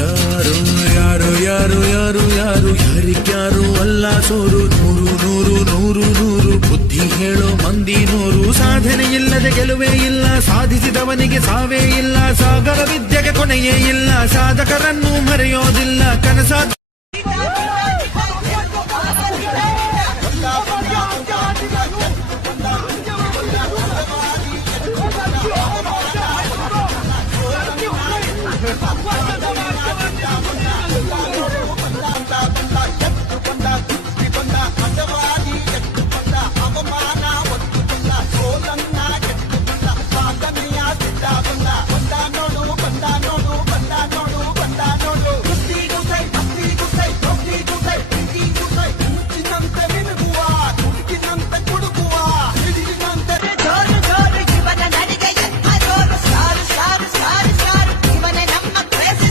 ಯಾರು ಯಾರು ಯಾರು ಯಾರು ಯಾರು ಯಾರಿಗ್ಯಾರು ಅಲ್ಲ ಸೋರು, ನೂರು ನೂರು ನೂರು ನೂರು ಬುದ್ಧಿ ಹೇಳೋ ಮಂದಿ ನೂರು. ಸಾಧನೆ ಇಲ್ಲದೆ ಗೆಲುವೇ ಇಲ್ಲ, ಸಾಧಿಸಿದವನಿಗೆ ಸಾವೇ ಇಲ್ಲ. ಸಾಗರ ವಿದ್ಯೆಗೆ ಕೊನೆಯೇ ಇಲ್ಲ, ಸಾಧಕರನ್ನು ಮರೆಯೋದಿಲ್ಲ. ಕನಸ